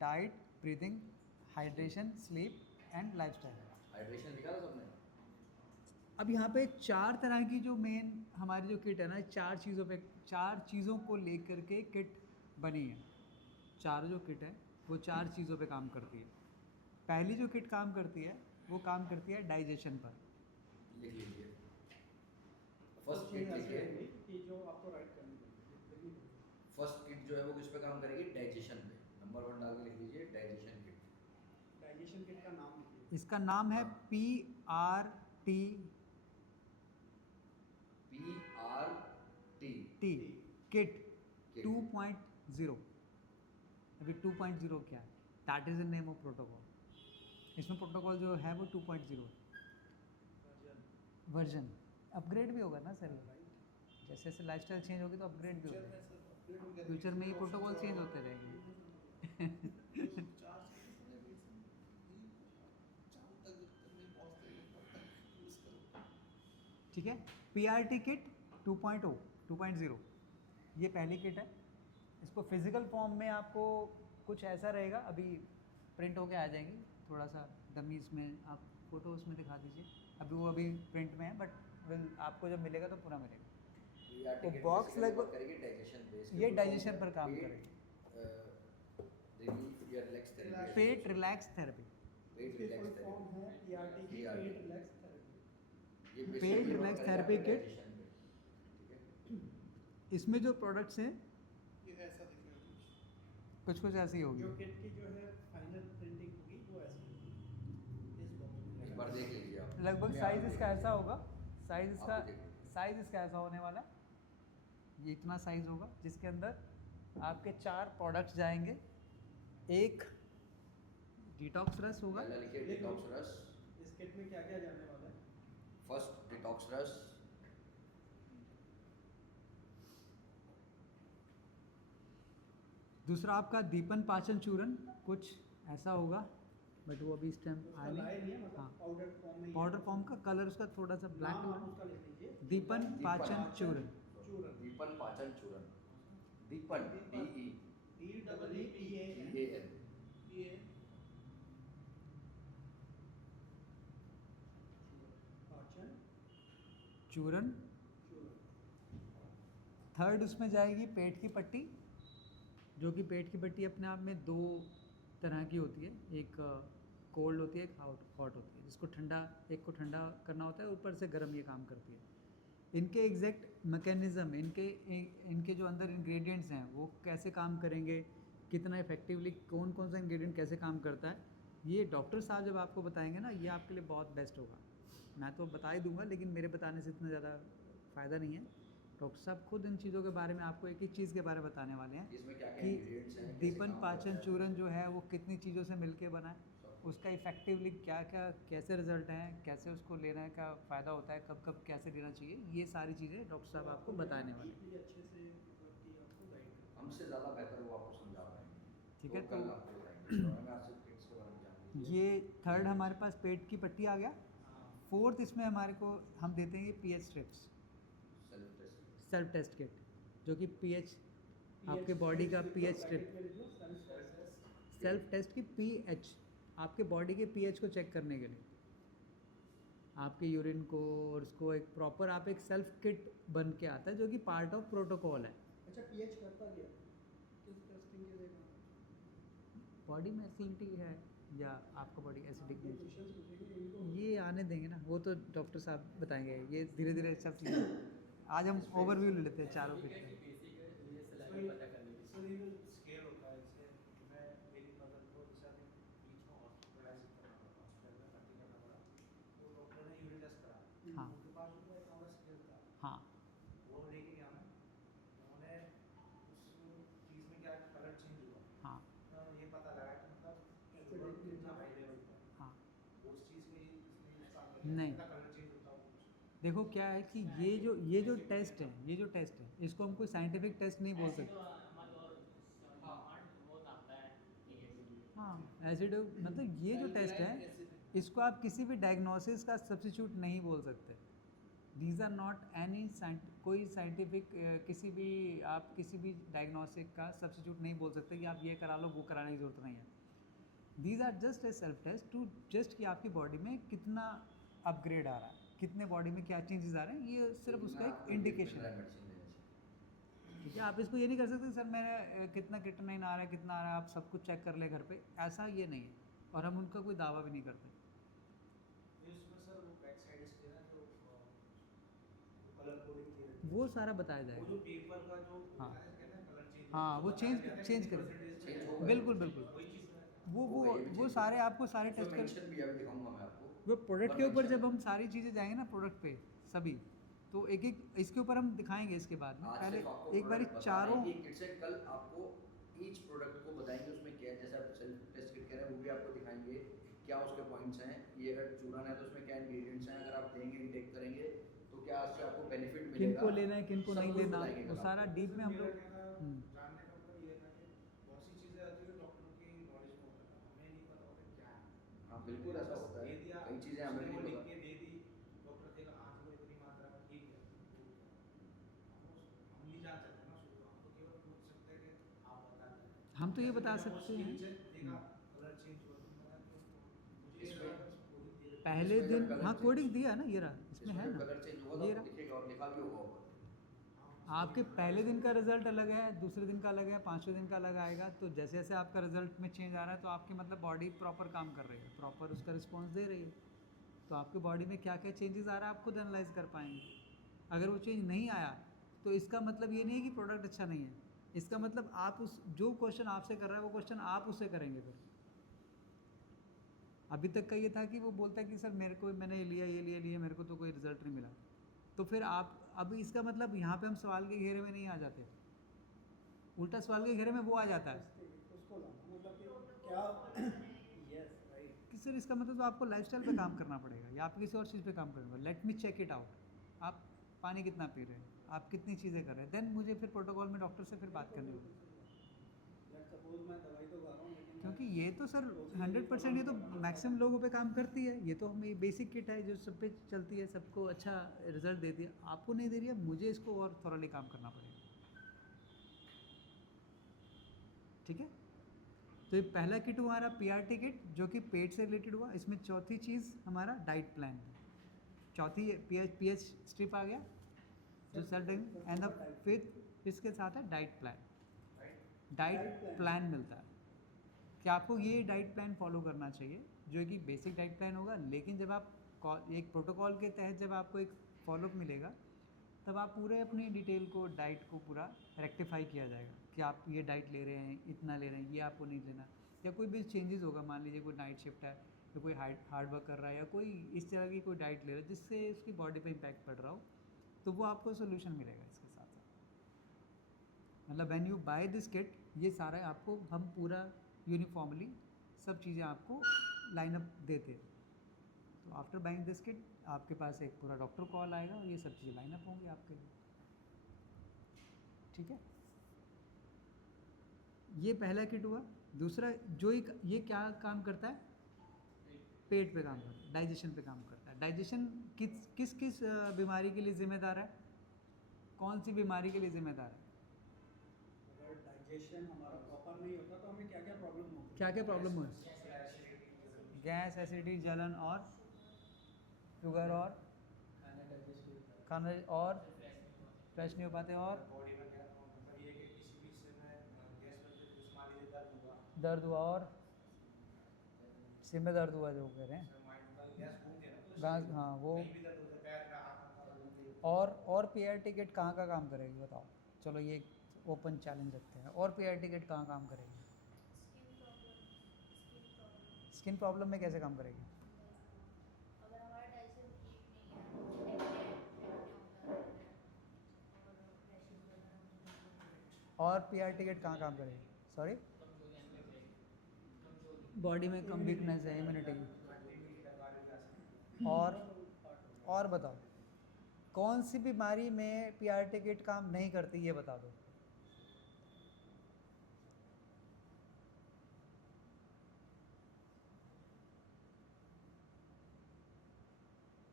Diet, breathing, hydration, sleep and lifestyle. Hydration लिखा था सबने? अब यहाँ पे 4 तरह की जो मेन हमारी जो किट है ना, 4 चीज़ों को लेकर के किट बनी है। 4 जो किट है वो 4 चीज़ों पे काम करती है। पहली जो किट काम करती है वो काम करती है डाइजेशन पर। लिख लीजिए। फर्स्ट किट लिखिए कि जो आपको राइट करनी पड़ेगी। फर्स्ट किट जो है वो किस पे काम करेगी? डाइजेशन पे। नंबर 1 डाल के लिख लीजिए डाइजेशन किट। डाइजेशन किट का नाम लिखिए। इसका नाम है PRT किट 2.0। अभी 2.0 क्या है? That is the name of protocol. इसमें प्रोटोकॉल जो है वो 2.0 वर्जन। अपग्रेड भी होगा ना सर, जैसे जैसे लाइफस्टाइल चेंज होगी तो अपग्रेड भी होगा। फ्यूचर में ये प्रोटोकॉल चेंज होते रहेंगे। ठीक है, PRT किट 2.0 ये पहली किट है। इसको फिजिकल फॉर्म में आपको कुछ ऐसा रहेगा, अभी प्रिंट होके आ जाएंगी, थोड़ा सा डमीज में आप फोटो उसमें दिखा दीजिए। अभी प्रिंट में है, बट आपको जब मिलेगा तो पूरा मिलेगा। तो बॉक्स लगभग ये डाइजेशन पर काम करेगी। पेट रिलैक्स थेरेपी। पेट रिलैक्स थेरेपी किट। इसमें जो प्रोडक्ट्स हैं ये ऐसा दिखेगा कुछ ऐसी ही होगी। जो किट की जो है फाइनल प्रिंटिंग होगी वो ऐसी होगी इस बॉक्स में। एक बार देख लीजिए आप। लगभग साइज इसका ऐसा होगा। साइज इसका ऐसा होने वाला है। ये इतना साइज होगा जिसके अंदर आपके 4 प्रोडक्ट्स जाएंगे। एक डिटॉक्स रस होगा। डिटॉक्स रस। इस किट में क्या क्या जाने वाला है? फर्स्ट डिटॉक्स रस, दूसरा आपका दीपन पाचन चूर्ण, कुछ ऐसा होगा, बट वो अभी इस टाइम आया नहीं। हाँ, पाउडर फॉर्म का कलर उसका थोड़ा सा ब्लैक कलर। दीपन पाचन चूर्ण। दीपन पाचन चूर्ण। दीपन DEEPAN। चूर्ण। थर्ड उसमें जाएगी पेट की पट्टी, जो कि पेट की पट्टी अपने आप में 2 तरह की होती है। एक कोल्ड होती है, एक हॉट होती है। जिसको एक को ठंडा करना होता है, ऊपर से गर्म ये काम करती है। इनके एग्जैक्ट मैकेनिज़्म, इनके जो अंदर इंग्रेडिएंट्स हैं वो कैसे काम करेंगे, कितना इफेक्टिवली कौन कौन सा इंग्रेडिएंट कैसे काम करता है, ये डॉक्टर साहब जब आपको बताएंगे ना, ये आपके लिए बहुत बेस्ट होगा। मैं तो बता ही दूंगा, लेकिन मेरे बताने से इतना ज़्यादा फ़ायदा नहीं है। डॉक्टर साहब खुद इन चीज़ों के बारे में आपको एक ही चीज़ के बारे में बताने वाले हैं कि दीपन पाचन चूर्ण जो है वो कितनी चीज़ों से मिलके बना है, उसका इफेक्टिवली क्या क्या कैसे रिजल्ट हैं, कैसे उसको लेने का फ़ायदा होता है, कब कब कैसे लेना चाहिए, ये सारी चीज़ें डॉक्टर साहब आपको बताने वाले हैं। अच्छे से हमसे ज़्यादा बेहतर वो आपको समझा पाएंगे। ठीक है, तो ये थर्ड हमारे पास पेट की पट्टी आ गया। फोर्थ इसमें हमारे को हम देते हैं pH strips, self test kit, जो कि पीएच आपके बॉडी का पीएच स्ट्रिप, सेल्फ टेस्ट की पीएच, आपके बॉडी के पीएच को चेक करने के लिए, आपके यूरिन को, और उसको एक प्रॉपर आप एक सेल्फ किट बन के आता है, जो कि पार्ट ऑफ प्रोटोकॉल है। अच्छा, पीएच करता क्या? किस टेस्टिंग के लिए? बॉडी में एसिडिटी है या आपका बॉडी एसिडिक, ये आने देंगे ना, वो तो डॉक्टर साहब बताएंगे। ये धीरे धीरे सब चीज़ें आज हम ओवरव्यू ले लेते हैं चारों किट का। स्केल होता है इससे मैं मेरी मदर को जैसे बीच में हॉस्पिटलाइज करना पड़ा तो डॉक्टर ने यूरिन टेस्ट करा। हाँ, उनके पास जो एक और स्केल था, हाँ, वो लेके गया मैं। उन्होंने उस चीज़ में क्या कलर चेंज हुआ। हाँ, ये पता लगा कि मतलब कितना हाई लेवल पर। हाँ, उस चीज़ के लिए नहीं, कलर चेंज होता है। देखो क्या है कि ये जो टेस्ट है इसको हम कोई साइंटिफिक टेस्ट नहीं बोल सकते। हाँ, एसिड मतलब ये जो टेस्ट है इसको आप किसी भी डायग्नोसिस का सब्स्टिट्यूट नहीं बोल सकते। दीज आर नॉट एनी कोई साइंटिफिक किसी भी आप किसी भी डायग्नोस्टिक का सब्स्टिट्यूट नहीं बोल सकते कि आप ये करा लो वो कराने की ज़रूरत नहीं है। These are just a self test to just कि आपकी बॉडी में कितना अपग्रेड आ रहा है, कितने बॉडी में क्या चेंजेस आ रहे हैं, ये सिर्फ उसका एक इंडिकेशन है। ठीक है, आप इसको ये नहीं कर सकते सर मेरा कितना क्रिएटिनिन आ रहा है, कितना आ रहा है, आप सब कुछ चेक कर ले घर पे, ऐसा ये नहीं है, और हम उनका कोई दावा भी नहीं करते। ये उसमें सर वो बैक साइड इसके ना जो कलर कोडिंग की रहती है, वो सारा बताया वो जाएगा। जो पेपर का जो हाँ कहते हैं कलर चेंज, हाँ, वो चेंज करें, चेंज होगा बिल्कुल बिल्कुल, वही चीज़ है। वो होगा, ये भी वो चेंज सारे होगा। आपको सारे उसमें टेस्ट कर, मेंशन भी है, अभी दिखाऊंगा मैं आपको। वो प्रोडक्ट के ऊपर mention जब है। हम सारी चीज़ें जाएंगे ना प्रोडक्ट पे सभी, तो एक एक इसके ऊपर हम दिखाएंगे इसके बाद में, आज पहले सिर्फ आपको एक बारी प्रोडक्ट बता चारों, रहे हैं कि किट से कल आपको ईच प्रोडक्ट को बताएंगे उसमें क्या है, जैसे आप सेल्फ टेस्ट किट कह रहे हैं वो भी आपको दिखाएंगे क्या उसके पॉइंट्स हैं, ये अगर चूरन है तो उसमें क्या इंग्रेडिएंट्स हैं, अगर आप देंगे इनटेक करेंगे तो क्या उससे आपको बेनिफिट मिलेगा, किनको लेना है किनको सब नहीं कुछ लेना, बताएंगे वो कल सारा आपको। डीप में हम मेरा लोग कहना जानने का मतलब ये था कि बहुत सी चीज़ें आती है जो डॉक्टरों की नॉलेज में होता है, हमें नहीं पता होता क्या है। हाँ बिल्कुल ऐसा बस होता है, दे दिया, कई चीज़ें हमें उसने भी वो नहीं लिख पता। के दे दी, डॉक्टर देगा हाँ चलो इतनी मात्रा में ठीक है, हम नहीं जान सकते ना उसको, हम तो केवल पूछ सकते हैं कि आप बता दें। हम तो ये बता सकते हैं। देगा कलर चेंज हुआ तो मैंने तो मुझे ये इसमें- लगा कि कोडिंग दे रहे पहले इसमें जब दिन colour हाँ change- कोडिंग दिया ना, ये रहा इसमें है इसमें ना, कलर चेंज होगा ये तो रहा। दिखेगा और लिखा भी होगा ऊपर। आपके पहले दिन का रिजल्ट अलग है, दूसरे दिन का अलग है, पाँचवें दिन का अलग आएगा, तो जैसे जैसे आपका रिजल्ट में चेंज आ रहा है तो आपकी मतलब बॉडी प्रॉपर काम कर रही है, प्रॉपर उसका रिस्पॉन्स दे रही है, तो आपकी बॉडी में क्या क्या चेंजेस आ रहा है आप खुद एनालाइज कर पाएंगे। अगर वो चेंज नहीं आया तो इसका मतलब ये नहीं है कि प्रोडक्ट अच्छा नहीं है, इसका मतलब आप उस जो क्वेश्चन आपसे कर रहा है वो क्वेश्चन आप उससे करेंगे फिर। अभी तक का ये था कि वो बोलता है कि सर मेरे को मैंने ये लिया मेरे को तो कोई रिजल्ट नहीं मिला, तो फिर आप अब इसका मतलब यहाँ पे हम सवाल के घेरे में नहीं आ जाते, उल्टा सवाल के घेरे में वो आ जाता है उसको लाना मतलब कि क्या यस राइट कि सर इसका मतलब तो आपको लाइफस्टाइल पे काम करना पड़ेगा या आप किसी और चीज़ पे काम करेंगे। Let me check it out, आप पानी कितना पी रहे हैं, आप कितनी चीज़ें कर रहे हैं, देन मुझे फिर प्रोटोकॉल में डॉक्टर से फिर बात करनी होगी। लेट्स सपोज मैं दवाई तो खा रहा हूँ लेकिन क्योंकि ये तो सर 100% ये तो मैक्सिमम लोगों पे काम करती है, ये तो हमें बेसिक किट है जो सब पे चलती है, सबको अच्छा रिजल्ट देती है, आपको नहीं दे रही है, मुझे इसको और थोड़ा काम करना पड़ेगा। ठीक है, तो ये पहला किट हुआ हमारा पीआरटी किट जो कि पेट से रिलेटेड हुआ। इसमें चौथी चीज़ हमारा डाइट प्लान, चौथी पीएच स्ट्रिप आ गया जो सर एंड द फिफ्थ इसके साथ है डाइट प्लान। डाइट प्लान मिलता है कि आपको ये डाइट प्लान फॉलो करना चाहिए जो कि बेसिक डाइट प्लान होगा, लेकिन जब आप एक प्रोटोकॉल के तहत जब आपको एक फॉलोअप मिलेगा तब आप पूरे अपनी डिटेल को डाइट को पूरा रेक्टिफाई किया जाएगा कि आप ये डाइट ले रहे हैं, इतना ले रहे हैं, ये आपको नहीं लेना, या कोई भी चेंजेस होगा, मान लीजिए कोई नाइट शिफ्ट है या कोई हार्ड वर्क कर रहा है या कोई इस तरह की कोई डाइट ले रहा है जिससे उसकी बॉडी पे इम्पैक्ट पड़ रहा हो, तो वो आपको सोल्यूशन मिलेगा इसके साथ साथ। मतलब when you buy this kit ये सारा आपको हम पूरा यूनिफॉर्मली सब चीज़ें आपको लाइनअप देते हैं। तो आफ्टर बाइंग दिस किट आपके पास एक पूरा डॉक्टर कॉल आएगा और ये सब चीज़ें लाइनअप होंगी आपके लिए। ठीक है, ये पहला किट हुआ। दूसरा जो ये क्या काम करता है, पेट पे काम करता है, डाइजेशन पे काम करता है। डाइजेशन किस किस बीमारी के लिए ज़िम्मेदार है, कौन सी बीमारी के लिए ज़िम्मेदार है? अगर डाइजेशन हमारा प्रॉपर नहीं होता तो हमें क्या क्या प्रॉब्लम होगी? क्या क्या प्रॉब्लम हो? गैस, एसिडिटी, जलन और शुगर और खाना और फ्रेश नहीं हो पाते और बॉडी में क्या मतलब ये कि किसी भी हिस्से में गैस में जैसे मान लीजिए दर्द हुआ, दर्द हुआ और सिर में दर्द हुआ जो कह रहे हैं, जैसे माइंड का गैस घूमती है ना, तो गांस, हाँ वो। कहीं भी दर्द होता है, पैर में हाथ में और पीआर टिकट कहाँ का काम करेगी बताओ? चलो ये ओपन चैलेंज रखते हैं, और पीआर टिकट कहाँ काम करेगी? स्किन प्रॉब्लम में कैसे काम करेगी? अगर हमारा डाइजेशन ठीक नहीं है और पीआर टिकट कहाँ काम करेगी? सॉरी, बॉडी में कम वीकनेस है, इम्यूनिटी की। और बताओ कौन सी बीमारी में पीआर टिकट काम नहीं करती, ये बता दो।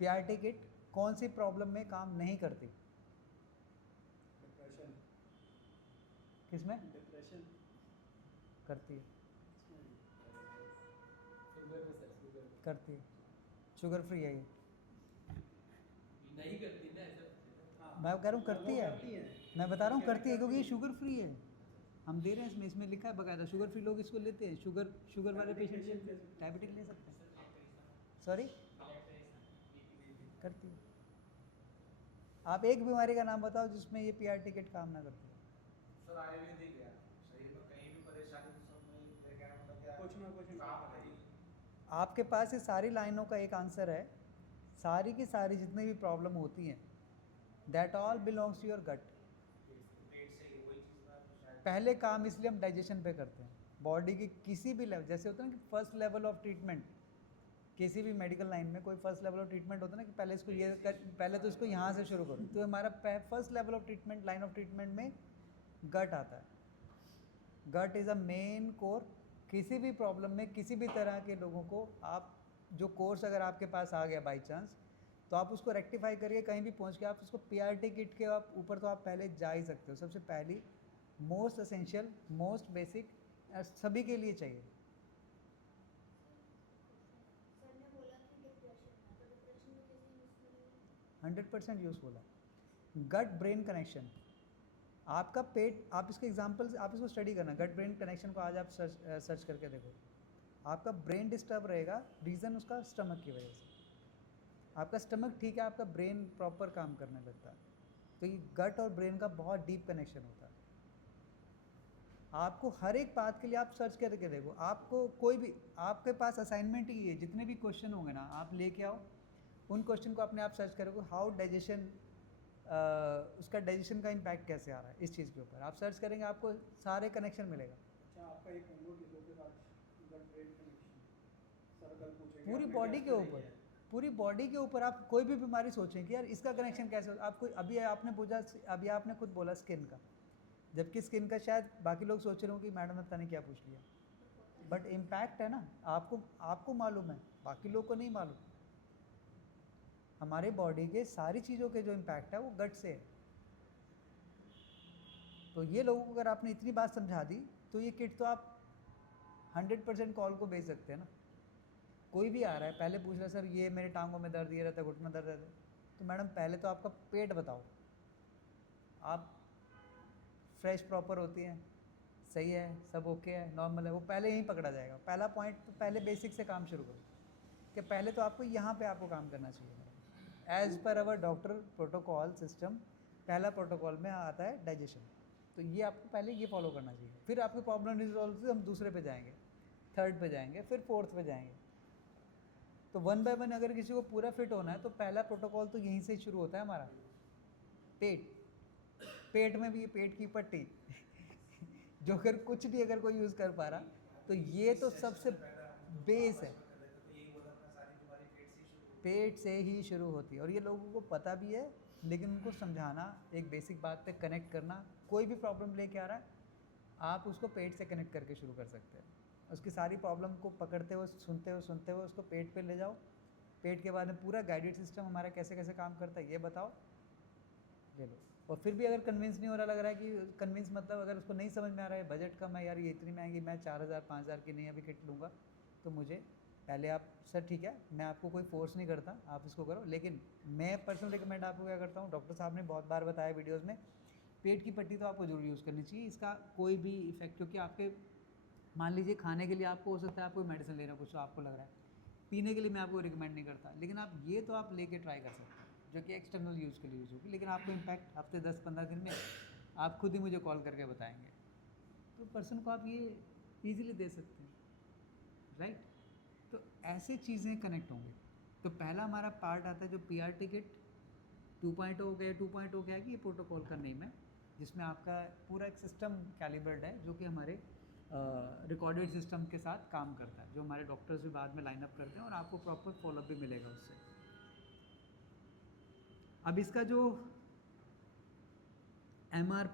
पीआर टिकट कौन सी प्रॉब्लम में काम नहीं करती? डिप्रेशन। किसमें डिप्रेशन करती है? करती है, शुगर फ्री है ये। नहीं करती ना ऐसा। मैं कह रहा हूँ करती है, मैं बता रहा हूँ करती है क्योंकि ये शुगर फ्री है। हम दे रहे हैं इसमें लिखा है बकायदा, शुगर फ्री लोग इसको लेते हैं। शुगर वाले पेशेंट डायबिटिक ले सकते हैं। सॉरी, करती है। आप एक बीमारी का नाम बताओ जिसमें ये पीआर टिकट काम ना करती है। सर आयुर्वेदिक है, शरीर में कहीं भी परेशानी तो सब में लेके आना, मतलब क्या कुछ ना कुछ काम करेगी। आपके पास ये सारी लाइनों का एक आंसर है। सारी की सारी जितनी भी प्रॉब्लम होती हैं, that all belongs to your gut. पेट से ही वही चीज़ ना तो शायद पहले काम इसलिए हम डाइजेशन पे करते हैं। बॉडी की किसी भी लेवल, जैसे होता है ना कि फर्स्ट लेवल ऑफ ट्रीटमेंट, किसी भी मेडिकल लाइन में कोई फर्स्ट लेवल ऑफ ट्रीटमेंट होता है ना कि पहले इसको ये कर, पहले तो इसको यहाँ से शुरू करो। तो हमारा first level of treatment, line of treatment में गट आता है। Gut is a main core. किसी भी प्रॉब्लम में किसी भी तरह के लोगों को आप जो कोर्स अगर आपके पास आ गया बाई चांस, तो आप उसको रेक्टिफाई करिए, कहीं भी पहुंच के आप उसको पीआरटी किट के आप ऊपर तो आप पहले जा ही सकते हो। सबसे पहली मोस्ट असेंशियल, मोस्ट बेसिक, सभी के लिए चाहिए। सर ने बोला कि डिप्रेशन है, तो डिप्रेशन में कैसे यूज़फुल है? 100% यूज़फुल है। गट ब्रेन कनेक्शन, आपका पेट, आप इसके एग्जांपल्स, आप इसको स्टडी करना। गट ब्रेन कनेक्शन को आज आप सर्च करके देखो। आपका ब्रेन डिस्टर्ब रहेगा, रीज़न उसका स्टमक की वजह से। आपका स्टमक ठीक है, आपका ब्रेन प्रॉपर काम करने लगता है। तो ये गट और ब्रेन का बहुत डीप कनेक्शन होता है। आपको हर एक बात के लिए आप सर्च करके देखो। आपको कोई भी, आपके पास असाइनमेंट ही है, जितने भी क्वेश्चन होंगे ना आप लेके आओ, उन क्वेश्चन को अपने आप सर्च करोगे। हाउ डाइजेशन, उसका डाइजेशन का इम्पैक्ट कैसे आ रहा है इस चीज़ के ऊपर आप सर्च करेंगे, आपको सारे कनेक्शन मिलेगा। अच्छा, आपका एक होमवर्क लिखो के साथ गट ब्रेन कनेक्शन, सर कल पूछेंगे पूरी आपने बॉडी क्या के study ऊपर, किया है? पूरी बॉडी के ऊपर आप कोई भी बीमारी सोचें कि यार इसका कनेक्शन कैसे हो। आपको अभी आपने पूछा, अभी आपने खुद बोला स्किन का, जबकि स्किन का शायद बाकी लोग सोच रहे हो कि मैडम ने पता नहीं क्या पूछ लिया, बट इम्पैक्ट है ना, आपको मालूम है, बाकी लोग को नहीं मालूम। हमारे बॉडी के सारी चीज़ों के जो इम्पैक्ट है वो गट से है। तो ये लोगों को अगर आपने इतनी बात समझा दी तो ये किट तो आप 100% कॉल को भेज सकते हैं ना। कोई भी आ रहा है पहले पूछ रहा है सर ये मेरे टांगों में दर्द, ये रहता है, घुटना दर्द रहता है, तो मैडम पहले तो आपका पेट बताओ, आप फ्रेश प्रॉपर होती हैं, सही है, सब ओके है, नॉर्मल है, वो पहले यहीं पकड़ा जाएगा। पहला पॉइंट तो पहले बेसिक से काम शुरू करो कि पहले तो आपको यहाँ पे आपको काम करना चाहिए। एज़ पर अवर डॉक्टर प्रोटोकॉल सिस्टम, पहला प्रोटोकॉल में आता है डाइजेशन। तो ये आपको पहले ये फॉलो करना चाहिए। फिर आपकी प्रॉब्लम रिजॉल्व से हम दूसरे पे जाएंगे, थर्ड पे जाएंगे, फिर फोर्थ पे जाएंगे। तो 1 बाय 1 अगर किसी को पूरा फिट होना है तो पहला प्रोटोकॉल तो यहीं से शुरू होता है हमारा। पेट में भी ये पेट की पट्टी जो अगर कुछ भी अगर कोई यूज़ कर पा रहा तो ये तो सबसे बेस है। पेट से ही शुरू होती है और ये लोगों को पता भी है, लेकिन उनको समझाना, एक बेसिक बात पे कनेक्ट करना। कोई भी प्रॉब्लम लेके आ रहा है आप उसको पेट से कनेक्ट करके शुरू कर सकते हैं। उसकी सारी प्रॉब्लम को पकड़ते हुए सुनते हुए उसको पेट पे ले जाओ। पेट के बाद में पूरा गाइडेड सिस्टम हमारा कैसे कैसे काम करता है ये बताओ, ले लो। और फिर भी अगर कन्विंस नहीं हो रहा, लग रहा है कि कन्विंस मतलब अगर उसको नहीं समझ में आ रहा है, बजट कम है यार, ये इतनी महंगी, मैं 4000 5000 की नहीं अभी किट लूँगा, तो मुझे पहले आप, सर ठीक है मैं आपको कोई फोर्स नहीं करता, आप इसको करो, लेकिन मैं पर्सनल रिकमेंड आपको क्या करता हूँ, डॉक्टर साहब ने बहुत बार बताया वीडियोज़ में, पेट की पट्टी तो आपको जरूर यूज़ करनी चाहिए। इसका कोई भी इफेक्ट, क्योंकि आपके मान लीजिए खाने के लिए आपको हो सकता है आप कोई मेडिसिन ले रहे हो, कुछ आपको लग रहा है, पीने के लिए मैं आपको रिकमेंड नहीं करता, लेकिन आप ये तो आप लेके ट्राई कर सकते हैं जो कि एक्सटर्नल यूज़ के लिए यूज़ होगी, लेकिन आपको इम्पैक्ट हफ्ते 10-15 दिन में आप खुद ही मुझे कॉल करके बताएंगे। तो पर्सन को आप ये ईजिली दे सकते हैं, राइट। तो ऐसे चीज़ें कनेक्ट होंगी। तो पहला हमारा पार्ट आता है जो पीआर टिकट 2.0 हो गया, 2.0 क्या है कि ये प्रोटोकॉल का नेम है, जिसमें आपका पूरा एक सिस्टम कैलिब्रेट है जो कि हमारे रिकॉर्डेड सिस्टम के साथ काम करता है, जो हमारे डॉक्टर्स भी बाद में लाइन अप करते हैं और आपको प्रॉपर फॉलोअप भी मिलेगा उससे। अब इसका जो MRP